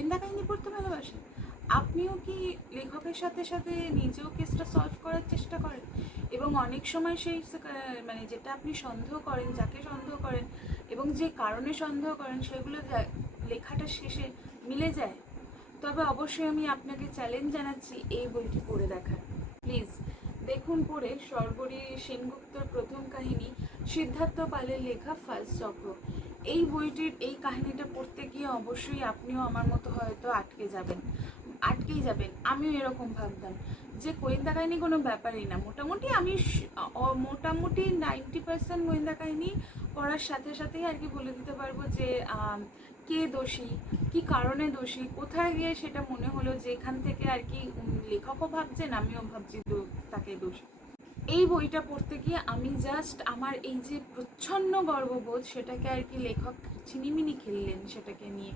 গোয়েন্দা কাহিনী পড়তে ভালোবাসেন? আপনিও কি লেখকের সাথে সাথে নিজেও কেসটা সলভ করার চেষ্টা করেন? এবং অনেক সময় সেই মানে যেটা আপনি সন্দেহ করেন, যাকে সন্দেহ করেন এবং যে কারণে সন্দেহ করেন সেগুলো লেখাটা শেষে মিলে যায়। তবে অবশ্যই আমি আপনাকে চ্যালেঞ্জ জানাচ্ছি এই বইটি পড়ে দেখার। প্লিজ দেখুন পড়ে শর্বরী সেনগুপ্তর প্রথম কাহিনী, সিদ্ধার্থ পালের লেখা ফার্স্ট চক্র। এই বইটির এই কাহিনীটা পড়তে গিয়ে অবশ্যই আপনিও আমার মতো হয়তো আটকেই যাবেন। আমিও এরকম ভাবতাম যে গোয়েন্দা কাহিনী কোনো ব্যাপারই না। মোটামুটি আমি মোটামুটি 90% গোয়েন্দা কাহিনী পড়ার সাথে সাথেই আর কি বলে দিতে পারবো যে কে দোষী, কি কারণে দোষী, কোথায় গিয়ে সেটা মনে হলো যে এখান থেকে আর কি লেখকও ভাবছেন, আমিও ভাবছি তো তাকে দোষী। এই বইটা পড়তে গিয়ে আমি জাস্ট আমার এই যে প্রচ্ছন্ন গর্ববোধ সেটাকে আর কি লেখক ছিনিমিনি খেললেন সেটাকে নিয়ে।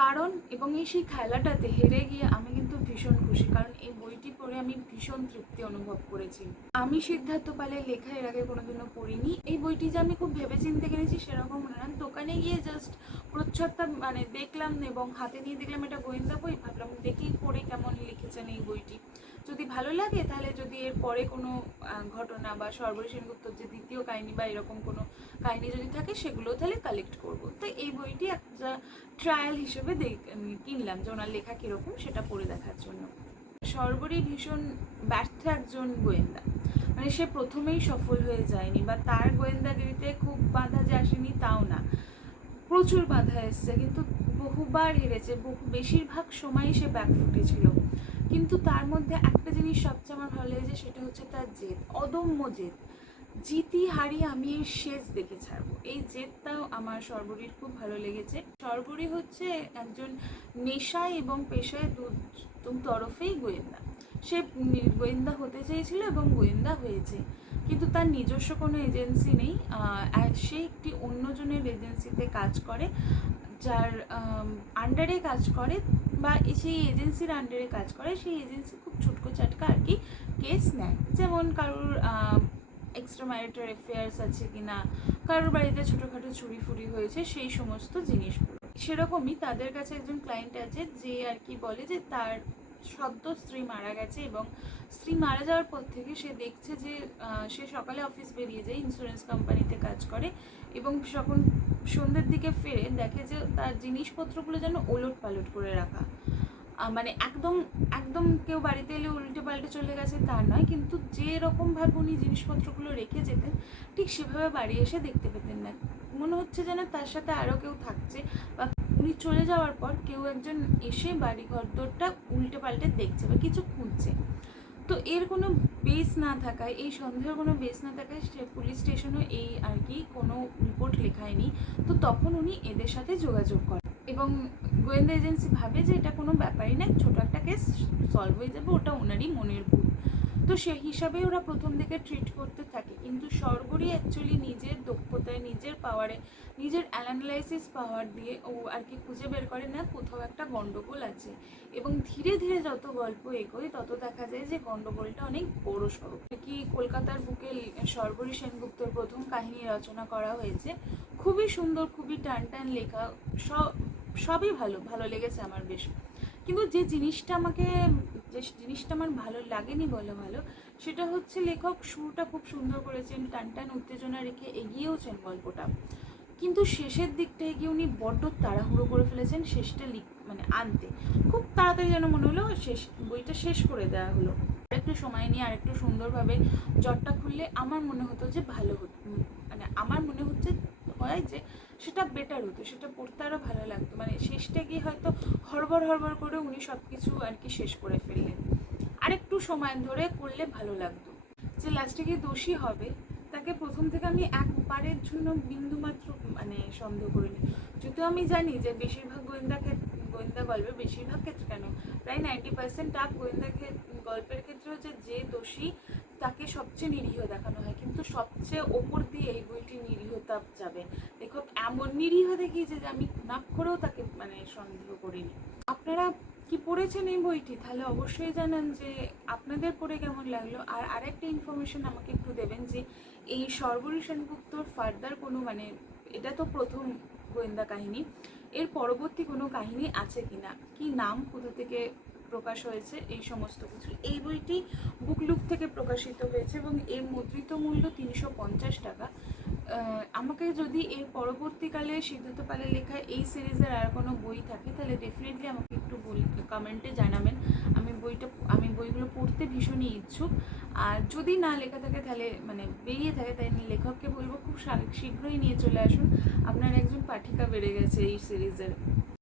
কারণ এবং সেই খেলাটাতে হেরে গিয়ে আমি কিন্তু ভীষণ খুশি, কারণ এই বইটি পড়ে আমি ভীষণ তৃপ্তি অনুভব করেছি। আমি সিদ্ধার্থ পালের লেখা এর আগে কোনোদিনও পড়িনি। এই বইটি যে আমি খুব ভেবেচিন্তে কিনেছি সেরকম মনে না। দোকানে গিয়ে জাস্ট প্রচ্ছদটা মানে দেখলাম এবং হাতে নিয়ে দেখলাম এটা গোয়েন্দা বই, ভাবলাম দেখি পড়ে কেমন লিখেছেন এই বইটি। যদি ভালো লাগে তাহলে যদি এর পরে কোনো ঘটনা বা শর্বরী সেনগুপ্তর যে দ্বিতীয় কাহিনী বা এরকম কোনো কাহিনী যদি থাকে সেগুলো তাহলে কালেক্ট করব। তো এই বইটি একটা ট্রায়াল হিসেবে কিনলাম যে ওনার লেখা কীরকম সেটা পড়ে দেখার জন্য। শর্বরী ভীষণ ব্যর্থ একজন গোয়েন্দা, মানে সে প্রথমেই সফল হয়ে যায়নি বা তার গোয়েন্দাগিরিতে খুব বাধা যে আসেনি তাও না, প্রচুর বাধা এসছে, কিন্তু বহুবার হেরেছে, বেশিরভাগ সময়ই সে ব্যাকফুটে ছিল। কিন্তু তার মধ্যে একটা জিনিস সবচেয়ে আমার ভালো লেগেছে, সেটা হচ্ছে তার জেদ, অদম্য জেদ। জিতি হারি আমি এর শেষ দেখে ছাড়বো, এই জেদটাও আমার শর্বরীর খুব ভালো লেগেছে। শর্বরী হচ্ছে একজন নেশায় এবং পেশায় দু তরফেই গোয়েন্দা। সে গোয়েন্দা হতে চেয়েছিল এবং গোয়েন্দা হয়েছে, কিন্তু তার নিজস্ব কোনো এজেন্সি নেই। সে একটি অন্যজনের এজেন্সিতে কাজ করে, যার আন্ডারে কাজ করে বা সেই এজেন্সির আন্ডারে কাজ করে। সেই এজেন্সি খুব ছুটকো চাটকা আর কি কেস নেয়, যেমন কারোর এক্সট্রা ম্যারিটাল অ্যাফেয়ার্স আছে কিনা, কারোর বাড়িতে ছোটোখাটো চুরি ফুরি হয়েছে, সেই সমস্ত জিনিসগুলো। সেরকমই তাদের কাছে একজন ক্লায়েন্ট আছে যে আর কি বলে যে তার সদ্য স্ত্রী মারা গেছে এবং স্ত্রী মারা যাওয়ার পর থেকে সে দেখছে যে সে সকালে অফিস বেরিয়ে যায়, ইন্স্যুরেন্স কোম্পানিতে কাজ করে, এবং যখন সন্ধ্যের দিকে ফেরে দেখে যে তার জিনিসপত্রগুলো যেন ওলট পালট করে রাখা। মানে একদম একদম কেউ বাড়িতে এলে উল্টে পাল্টে চলে গেছে তা নয়, কিন্তু যে রকমভাবে উনি জিনিসপত্রগুলো রেখে যেতেন ঠিক সেভাবে বাড়ি এসে দেখতে পেতেন না। মনে হচ্ছে যেন তার সাথে আরও কেউ থাকছে, বা উনি চলে যাওয়ার পর কেউ একজন এসে বাড়ি ঘরদোরটা উল্টে পাল্টে দেখছে বা কিছু খুঁজছে। তো এর কোনো বেস না থাকায়, এই সন্দেহের কোনো বেস না থাকায় সে পুলিশ স্টেশনও এই আর কি কোনো রিপোর্ট লেখায়নি। তো তখন উনি এদের সাথে যোগাযোগ করেন এবং গোয়েন্দা এজেন্সি ভাবে যে এটা কোনো ব্যাপারই না, ছোটো একটা কেস সলভ হয়ে যাবে, ওটা ওনারই মনের ভুল। তো সেই হিসাবে ওরা প্রথম দিকে ট্রিট করতে থাকে, কিন্তু শর্বরী অ্যাকচুয়ালি নিজের দক্ষতায়, নিজের পাওয়ারে, নিজের অ্যানালাইসিস পাওয়ার দিয়ে ও আর কি খুঁজে বের করে না কোথাও একটা গণ্ডগোল আছে, এবং ধীরে ধীরে যত গল্প এগোয় তত দেখা যায় যে গণ্ডগোলটা অনেক বড় সড়ো। কি কলকাতার বুকে শর্বরী সেনগুপ্তর প্রথম কাহিনী রচনা করা হয়েছে, খুবই সুন্দর, খুবই টান টান লেখা, সবই ভালো ভালো লেগেছে আমার বেশ। কিন্তু যে জিনিসটা আমার ভালো লাগেনি বলে ভালো, সেটা হচ্ছে লেখক শুরুটা খুব সুন্দর করেছেন, টান টান উত্তেজনা রেখে এগিয়েওছেন গল্পটা, কিন্তু শেষের দিকটায় গিয়ে উনি বড্ড তাড়াহুড়ো করে ফেলেছেন শেষটা মানে আনতে। খুব তাড়াতাড়ি যেন মনে হলো বইটা শেষ করে দেওয়া হলো। আরেকটু সময় নিয়ে আরেকটু সুন্দরভাবে জটটা খুললে আমার মনে হতো যে ভালো হতো, মানে আমার মনে হচ্ছে হয় যে সেটা বেটার হতো, সেটা পড়তে আরও ভালো লাগতো। মানে শেষটা গিয়ে হয়তো হড়বড় করে উনি সব কিছু আর কি শেষ করে ফেললেন, আরেকটু সময় ধরে করলে ভালো লাগতো। যে লাস্টে গিয়ে দোষী হবে তাকে প্রথম থেকে আমি একবারের জন্য বিন্দুমাত্র মানে সন্দেহ করিনি। যদিও আমি জানি যে বেশিরভাগ গোয়েন্দা গল্পের, বেশিরভাগ ক্ষেত্রে কেন প্রায় 90% টাফ গোয়েন্দা গল্পের ক্ষেত্রে হচ্ছে যে দোষী তাকে সবচেয়ে নিরীহ দেখানো হয়, কিন্তু সবচেয়ে ওপর দিয়ে এই বইটি নিরীহতা যাবে। লেখক এমন নিরীহ দেখিয়েছে যে আমি নাক্ষরেও তাকে মানে সন্দেহ করিনি। আপনারা কি পড়েছেন এই বইটি? তাহলে অবশ্যই জানান যে আপনাদের পড়ে কেমন লাগলো। আর আরেকটা ইনফরমেশন আমাকে একটু দেবেন যে এই শর্বরী সেনগুপ্তর ফার্দার কোনো মানে, এটা তো প্রথম গোয়েন্দা কাহিনী, এর পরবর্তী কোনো কাহিনী আছে কিনা, কি নাম, কোথা থেকে প্রকাশ হয়েছে, এই সমস্ত কিছু। এই বইটি বুকলুক থেকে প্রকাশিত হয়েছে এবং এর মুদ্রিত মূল্য 350 টাকা। আমাকে যদি এর পরবর্তীকালে সিদ্ধার্থ পালের লেখা এই সিরিজের আর কোনো বই থাকে তাহলে ডেফিনেটলি আমাকে একটু কমেন্টে জানাবেন। আমি বইগুলো পড়তে ভীষণই ইচ্ছুক। আর যদি না লেখা থাকে তাহলে মানে বেরিয়ে থাকে, তাই লেখককে বলবো খুব শীঘ্রই নিয়ে চলে আসুন। আপনার একজন পাঠিকা বেড়ে গেছে এই সিরিজের।